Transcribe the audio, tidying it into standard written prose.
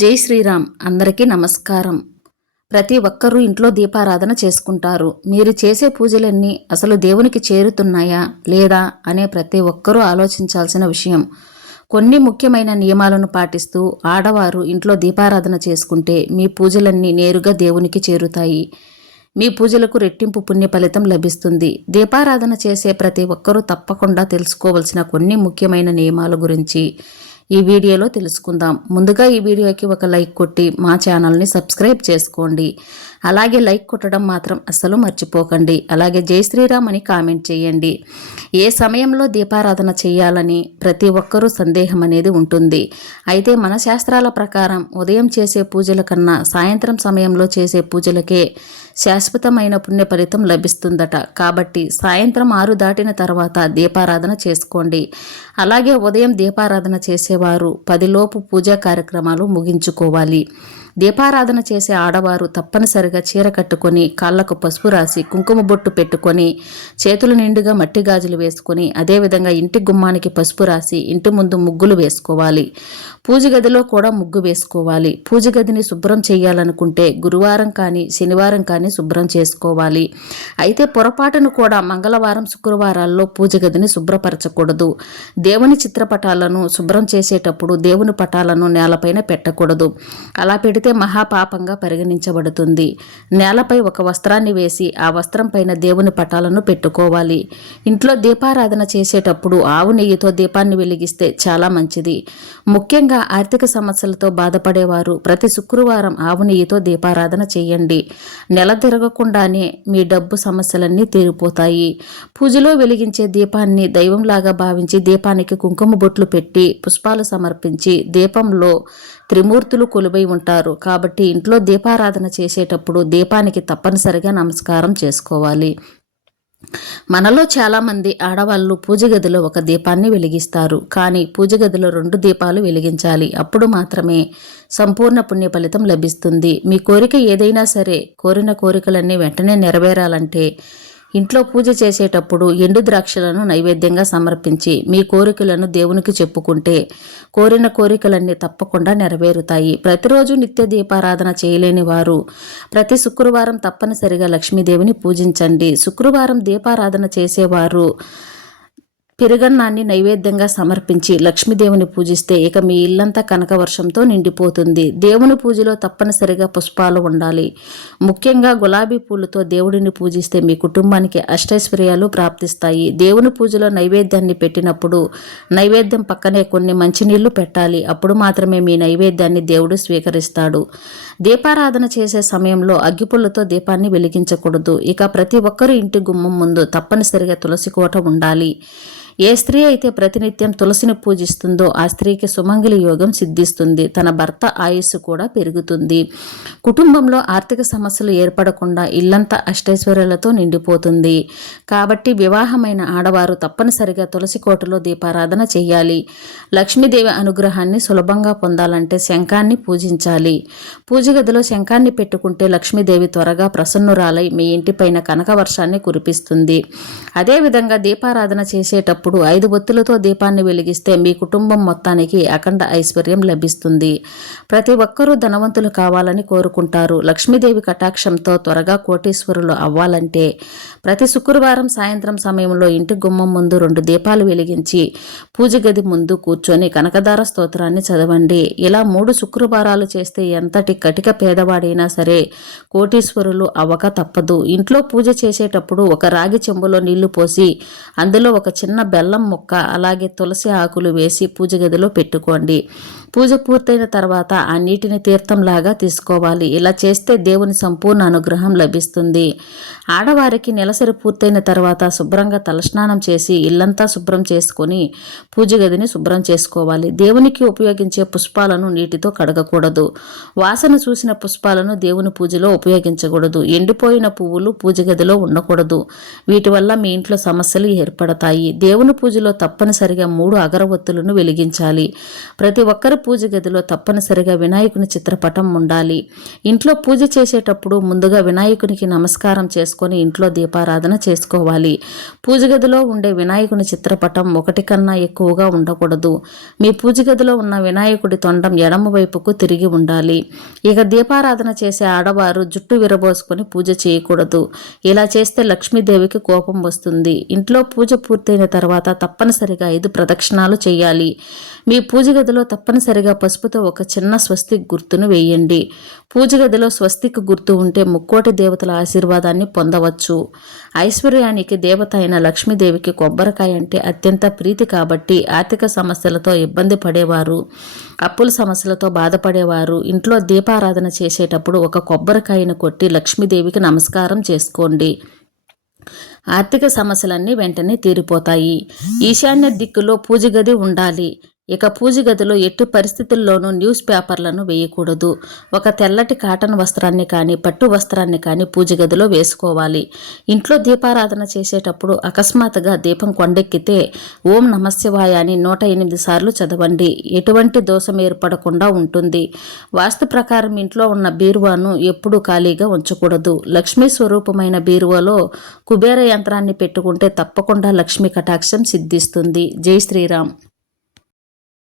జై శ్రీరామ్. అందరికీ నమస్కారం. ప్రతి ఒక్కరూ ఇంట్లో దీపారాధన చేసుకుంటారు. మీరు చేసే పూజలన్నీ అసలు దేవునికి చేరుతున్నాయా లేదా అనే ప్రతి ఒక్కరూ ఆలోచించాల్సిన విషయం. కొన్ని ముఖ్యమైన నియమాలను పాటిస్తూ ఆడవారు ఇంట్లో దీపారాధన చేసుకుంటే మీ పూజలన్నీ నేరుగా దేవునికి చేరుతాయి. మీ పూజలకు రెట్టింపు పుణ్య ఫలితం లభిస్తుంది. దీపారాధన చేసే ప్రతి ఒక్కరూ తప్పకుండా తెలుసుకోవలసిన కొన్ని ముఖ్యమైన నియమాల గురించి ఈ వీడియోలో తెలుసుకుందాం. ముందుగా ఈ వీడియోకి ఒక లైక్ కొట్టి మా ఛానల్ని సబ్స్క్రైబ్ చేసుకోండి. అలాగే లైక్ కొట్టడం మాత్రం అస్సలు మర్చిపోకండి. అలాగే జై శ్రీరామ్ అని కామెంట్ చేయండి. ఏ సమయంలో దీపారాధన చేయాలని ప్రతి ఒక్కరూ సందేహం అనేది ఉంటుంది. అయితే మన శాస్త్రాల ప్రకారం ఉదయం చేసే పూజల కన్నా సాయంత్రం సమయంలో చేసే పూజలకే శాశ్వతమైన పుణ్య ఫలితం లభిస్తుందట. కాబట్టి సాయంత్రం 6 దాటిన తర్వాత దీపారాధన చేసుకోండి. అలాగే ఉదయం దీపారాధన చేసేవారు 10 లోపు పూజా కార్యక్రమాలు ముగించుకోవాలి. దీపారాధన చేసే ఆడవారు తప్పనిసరిగా చీర కట్టుకొని కాళ్లకు పసుపు రాసి కుంకుమ బొట్టు పెట్టుకొని చేతుల నిండుగా మట్టి గాజులు వేసుకొని అదేవిధంగా ఇంటి గుమ్మానికి పసుపు రాసి ఇంటి ముందు ముగ్గులు వేసుకోవాలి. పూజ గదిలో కూడా ముగ్గు వేసుకోవాలి. పూజ గదిని శుభ్రం చేయాలనుకుంటే గురువారం కానీ శనివారం కానీ శుభ్రం చేసుకోవాలి. అయితే పొరపాటును కూడా మంగళవారం శుక్రవారాల్లో పూజ గదిని శుభ్రపరచకూడదు. దేవుని చిత్రపటాలను శుభ్రం చేసేటప్పుడు దేవుని పటాలను నేలపైన పెట్టకూడదు. అలా పెడితే మహాపాపంగా పరిగణించబడుతుంది. నేలపై ఒక వస్త్రాన్ని వేసి ఆ వస్త్రం పైన దేవుని పటాలను పెట్టుకోవాలి. ఇంట్లో దీపారాధన చేసేటప్పుడు ఆవు నెయ్యితో దీపాన్ని వెలిగిస్తే చాలా మంచిది. ముఖ్యంగా ఆర్థిక సమస్యలతో బాధపడేవారు ప్రతి శుక్రవారం ఆవు నెయ్యితో దీపారాధన చేయండి. నెల తిరగకుండానే మీ డబ్బు సమస్యలన్నీ తీరిపోతాయి. పూజలో వెలిగించే దీపాన్ని దైవంలాగా భావించి దీపానికి కుంకుమ బొట్లు పెట్టి పుష్పాలు సమర్పించి దీపంలో త్రిమూర్తులు కొలువై ఉంటారు. కాబట్టి ఇంట్లో దీపారాధన చేసేటప్పుడు దీపానికి తప్పనిసరిగా నమస్కారం చేసుకోవాలి. మనలో చాలామంది ఆడవాళ్ళు పూజ గదిలో ఒక దీపాన్ని వెలిగిస్తారు. కానీ పూజ గదిలో 2 దీపాలు వెలిగించాలి. అప్పుడు మాత్రమే సంపూర్ణ పుణ్య ఫలితం లభిస్తుంది. మీ కోరిక ఏదైనా సరే కోరిన కోరికలన్నీ వెంటనే నెరవేరాలంటే ఇంట్లో పూజ చేసేటప్పుడు ఎండు ద్రాక్షలను నైవేద్యంగా సమర్పించి మీ కోరికలను దేవునికి చెప్పుకుంటే కోరిన కోరికలన్నీ తప్పకుండా నెరవేరుతాయి. ప్రతిరోజు నిత్య దీపారాధన చేయలేని వారు ప్రతి శుక్రవారం తప్పనిసరిగా లక్ష్మీదేవిని పూజించండి. శుక్రవారం దీపారాధన చేసేవారు పెరుగన్నాన్ని నైవేద్యంగా సమర్పించి లక్ష్మీదేవిని పూజిస్తే ఇక మీ ఇల్లంతా కనకవర్షంతో నిండిపోతుంది. దేవుని పూజలో తప్పనిసరిగా పుష్పాలు ఉండాలి. ముఖ్యంగా గులాబీ పూలతో దేవుడిని పూజిస్తే మీ కుటుంబానికి అష్టైశ్వర్యాలు ప్రాప్తిస్తాయి. దేవుని పూజలో నైవేద్యాన్ని పెట్టినప్పుడు నైవేద్యం పక్కనే కొన్ని మంచినీళ్లు పెట్టాలి. అప్పుడు మాత్రమే మీ నైవేద్యాన్ని దేవుడు స్వీకరిస్తాడు. దీపారాధన చేసే సమయంలో అగ్గిపుల్లతో దీపాన్ని వెలిగించకూడదు. ఇక ప్రతి ఒక్కరూ ఇంటి గుమ్మం ముందు తప్పనిసరిగా తులసి కోట ఉండాలి. ఏ స్త్రీ అయితే ప్రతినిత్యం తులసిని పూజిస్తుందో ఆ స్త్రీకి సుమంగళి యోగం సిద్ధిస్తుంది. తన భర్త ఆయుస్సు కూడా పెరుగుతుంది. కుటుంబంలో ఆర్థిక సమస్యలు ఏర్పడకుండా ఇల్లంతా అష్టైశ్వర్యాలతో నిండిపోతుంది. కాబట్టి వివాహమైన ఆడవారు తప్పనిసరిగా తులసి కోటలో దీపారాధన చేయాలి. లక్ష్మీదేవి అనుగ్రహాన్ని సులభంగా పొందాలంటే శంఖాన్ని పూజించాలి. పూజ గదిలో శంఖాన్ని పెట్టుకుంటే లక్ష్మీదేవి త్వరగా ప్రసన్నురాలై మీ ఇంటిపైన కనక వర్షాన్ని కురిపిస్తుంది. అదేవిధంగా దీపారాధన చేసేటప్పుడు 5 ఒత్తులతో దీపాన్ని వెలిగిస్తే మీ కుటుంబం మొత్తానికి అఖండ ఐశ్వర్యం లభిస్తుంది. ప్రతి ఒక్కరూ ధనవంతులు కావాలని కోరుకుంటారు. లక్ష్మీదేవి కటాక్షంతో త్వరగా కోటీశ్వరులు అవ్వాలంటే ప్రతి శుక్రవారం సాయంత్రం సమయంలో ఇంటి గుమ్మం ముందు 2 దీపాలు వెలిగించి పూజ గది ముందు కూర్చొని కనకదార స్తోత్రాన్ని చదవండి. ఇలా 3 శుక్రవారాలు చేస్తే ఎంతటి కటిక పేదవాడైనా సరే కోటీశ్వరులు అవ్వక తప్పదు. ఇంట్లో పూజ చేసేటప్పుడు ఒక రాగి చెంబులో నీళ్లు పోసి అందులో ఒక చిన్న బెల్లం ముక్క అలాగే తులసి ఆకులు వేసి పూజ గదిలో పెట్టుకోండి. పూజ పూర్తయిన తర్వాత ఆ నీటిని తీర్థంలాగా తీసుకోవాలి. ఇలా చేస్తే దేవుని సంపూర్ణ అనుగ్రహం లభిస్తుంది. ఆడవారికి నెలసరి పూర్తయిన తర్వాత శుభ్రంగా తలస్నానం చేసి ఇల్లంతా శుభ్రం చేసుకొని పూజ గదిని శుభ్రం చేసుకోవాలి. దేవునికి ఉపయోగించే పుష్పాలను నీటితో కడగకూడదు. వాసన చూసిన పుష్పాలను దేవుని పూజలో ఉపయోగించకూడదు. ఎండిపోయిన పువ్వులు పూజ గదిలో ఉండకూడదు. వీటి వల్ల మీ ఇంట్లో సమస్యలు ఏర్పడతాయి. దేవుని పూజలో తప్పనిసరిగా 3 అగరవత్తులను వెలిగించాలి. ప్రతి ఒక్కరి పూజ గదిలో తప్పనిసరిగా వినాయకుని చిత్రపటం ఉండాలి. ఇంట్లో పూజ చేసేటప్పుడు ముందుగా వినాయకునికి నమస్కారం చేసుకొని ఇంట్లో దీపారాధన చేసుకోవాలి. పూజ గదిలో ఉండే వినాయకుని చిత్రపటం ఒకటి కన్నా ఎక్కువగా ఉండకూడదు. మీ పూజ గదిలో ఉన్న వినాయకుడి తొండం ఎడమ వైపుకు తిరిగి ఉండాలి. ఇక దీపారాధన చేసే ఆడవారు జుట్టు విరబోసుకొని పూజ చేయకూడదు. ఇలా చేస్తే లక్ష్మీదేవికి కోపం వస్తుంది. ఇంట్లో పూజ పూర్తయిన తర్వాత తప్పనిసరిగా 5 ప్రదక్షిణాలు చేయాలి. మీ పూజ గదిలో తప్పనిసరిగా పసుపుతో ఒక చిన్న స్వస్తిక్ గుర్తును వేయండి. పూజ గదిలో స్వస్తిక్ గుర్తు ఉంటే ముక్కోటి దేవతల ఆశీర్వాదాన్ని పొందవచ్చు. ఐశ్వర్యానికి దేవత అయిన లక్ష్మీదేవికి కొబ్బరికాయ అంటే అత్యంత ప్రీతి కాబట్టి ఆర్థిక సమస్యలతో ఇబ్బంది పడేవారు, అప్పుల సమస్యలతో బాధపడేవారు ఇంట్లో దీపారాధన చేసేటప్పుడు ఒక కొబ్బరికాయను కొట్టి లక్ష్మీదేవికి నమస్కారం చేసుకోండి. ఆర్థిక సమస్యలన్నీ వెంటనే తీరిపోతాయి. ఈశాన్య దిక్కులో పూజ గది ఉండాలి. ఇక పూజ గదిలో ఎట్టి పరిస్థితుల్లోనూ న్యూస్ పేపర్లను వేయకూడదు. ఒక తెల్లటి కాటన్ వస్త్రాన్ని కానీ పట్టు వస్త్రాన్ని కానీ పూజ గదిలో వేసుకోవాలి. ఇంట్లో దీపారాధన చేసేటప్పుడు అకస్మాత్తుగా దీపం కొండెక్కితే ఓం నమశివాయ అని 108 సార్లు చదవండి. ఎటువంటి దోషం ఏర్పడకుండా ఉంటుంది. వాస్తు ప్రకారం ఇంట్లో ఉన్న బీరువాను ఎప్పుడూ ఖాళీగా ఉంచకూడదు. లక్ష్మీ స్వరూపమైన బీరువాలో కుబేర యంత్రాన్ని పెట్టుకుంటే తప్పకుండా లక్ష్మీ కటాక్షం సిద్ధిస్తుంది. జై శ్రీరామ్.